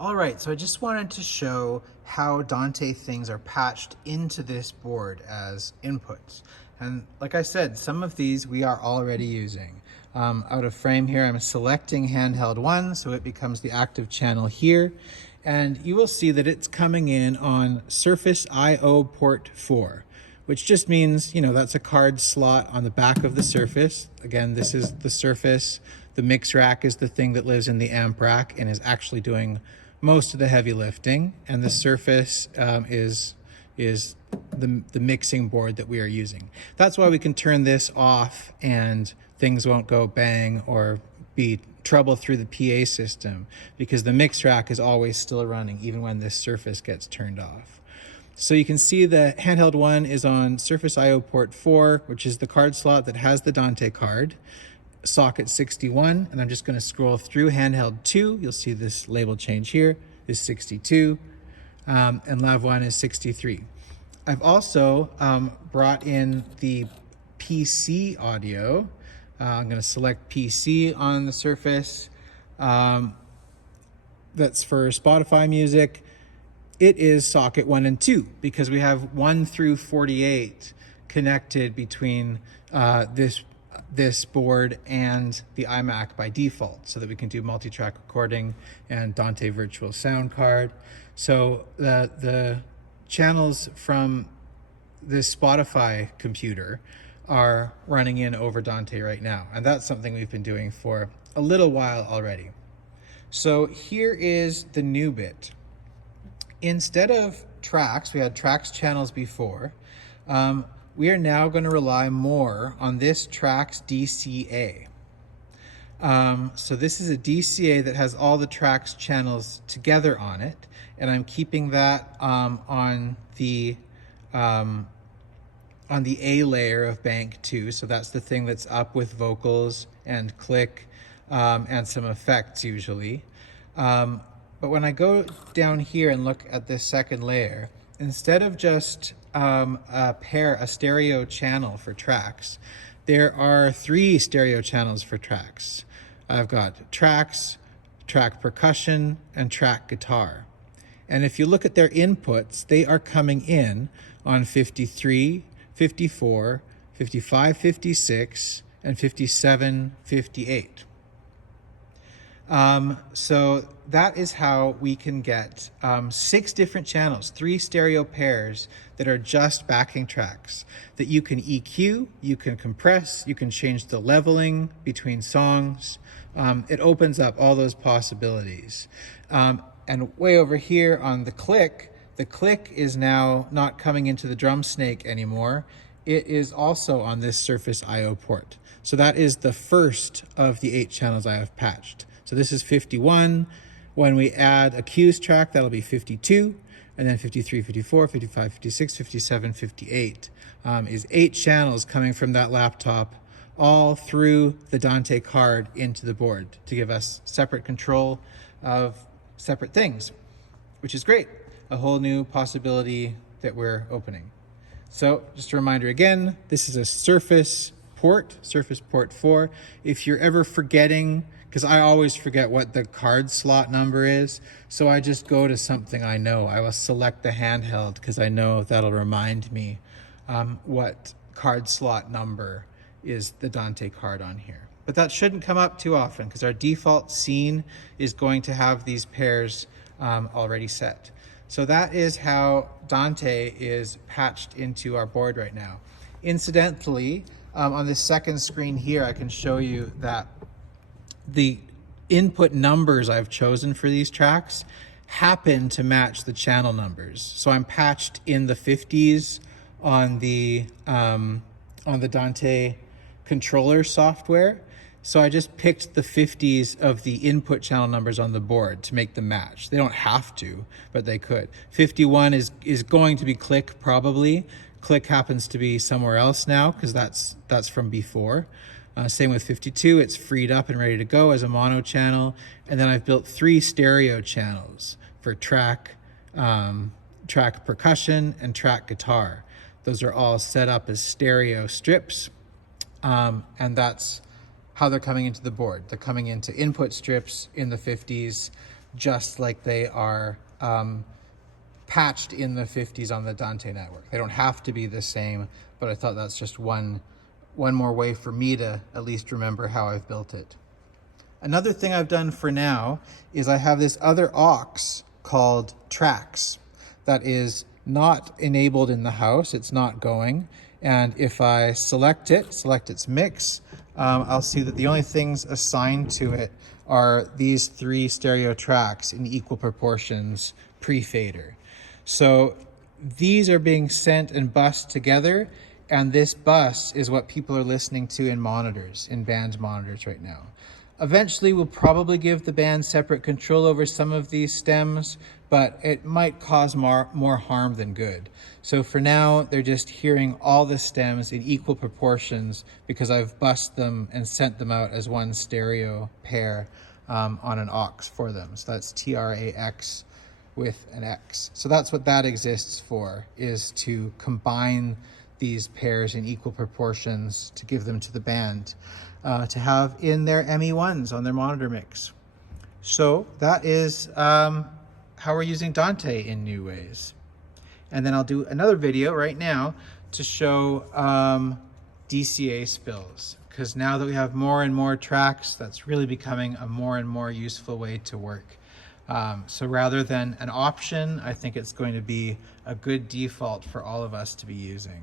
All right, so I just wanted to show how Dante things are patched into this board as inputs. And like I said, some of these we are already using. Out of frame here, I'm selecting handheld 1, so it becomes the active channel here. And you will see that it's coming in on Surface IO port 4, which just means, that's a card slot on the back of the Surface. Again, this is the Surface. The mix rack is the thing that lives in the amp rack and is actually doing most of the heavy lifting, and the Surface is the mixing board that we are using. That's why we can turn this off and things won't go bang or be trouble through the PA system, because the mix rack is always still running even when this Surface gets turned off. So you can see the handheld 1 is on Surface IO port 4, which is the card slot that has the Dante card. Socket 61, and I'm just going to scroll through handheld 2. You'll see this label change here is 62, and Lav 1 is 63. I've also brought in the PC audio. I'm going to select PC on the Surface. That's for Spotify music. It is socket 1 and 2 because we have 1 through 48 connected between this board and the iMac by default, so that we can do multi-track recording and Dante virtual sound card. So the channels from this Spotify computer are running in over Dante right now, and that's something we've been doing for a little while already. So here is the new bit. Instead of tracks, we had tracks channels before. We are now going to rely more on this tracks DCA. So this is a DCA that has all the tracks channels together on it, and I'm keeping that on the A layer of bank 2. So that's the thing that's up with vocals and click and some effects usually. But when I go down here and look at this second layer, instead of just a stereo channel for tracks, there are 3 stereo channels for tracks. I've got tracks, track percussion, and track guitar. And if you look at their inputs, they are coming in on 53, 54, 55, 56, and 57, 58. So that is how we can get 6 different channels, 3 stereo pairs that are just backing tracks that you can EQ, you can compress, you can change the leveling between songs. It opens up all those possibilities. And way over here on the click is now not coming into the drum snake anymore. It is also on this Surface IO port. So that is the first of the 8 channels I have patched. So this is 51. When we add a cues track, that'll be 52, and then 53, 54, 55, 56, 57, 58 is 8 channels coming from that laptop all through the Dante card into the board to give us separate control of separate things, which is great. A whole new possibility that we're opening. So just a reminder again, this is a Surface port, Surface port 4. If you're ever forgetting, because I always forget what the card slot number is, so I just go to something I know. I will select the handheld because I know that'll remind me what card slot number is the Dante card on here. But that shouldn't come up too often because our default scene is going to have these pairs already set. So that is how Dante is patched into our board right now. Incidentally, on this second screen here, I can show you that the input numbers I've chosen for these tracks happen to match the channel numbers. So I'm patched in the 50s on the Dante controller software. So I just picked the 50s of the input channel numbers on the board to make them match. They don't have to, but they could. 51 is going to be click probably. Click happens to be somewhere else now because that's from before. Same with 52, it's freed up and ready to go as a mono channel. And then I've built 3 stereo channels for track percussion, and track guitar. Those are all set up as stereo strips. And that's how they're coming into the board. They're coming into input strips in the 50s just like they are patched in the 50s on the Dante network. They don't have to be the same, but I thought that's just one more way for me to at least remember how I've built it. Another thing I've done for now is I have this other aux called tracks that is not enabled in the house. It's not going. And if I select its mix, I'll see that the only things assigned to it are these 3 stereo tracks in equal proportions pre-fader. So these are being sent and bused together, and this bus is what people are listening to in monitors, in band monitors right now. Eventually, we'll probably give the band separate control over some of these stems, but it might cause more harm than good. So for now, they're just hearing all the stems in equal proportions because I've bussed them and sent them out as one stereo pair on an aux for them. So that's TRAX with an X. So that's what that exists for, is to combine these pairs in equal proportions to give them to the band to have in their ME1s on their monitor mix. So that is how we're using Dante in new ways. And then I'll do another video right now to show DCA spills, because now that we have more and more tracks, that's really becoming a more and more useful way to work. So rather than an option, I think it's going to be a good default for all of us to be using.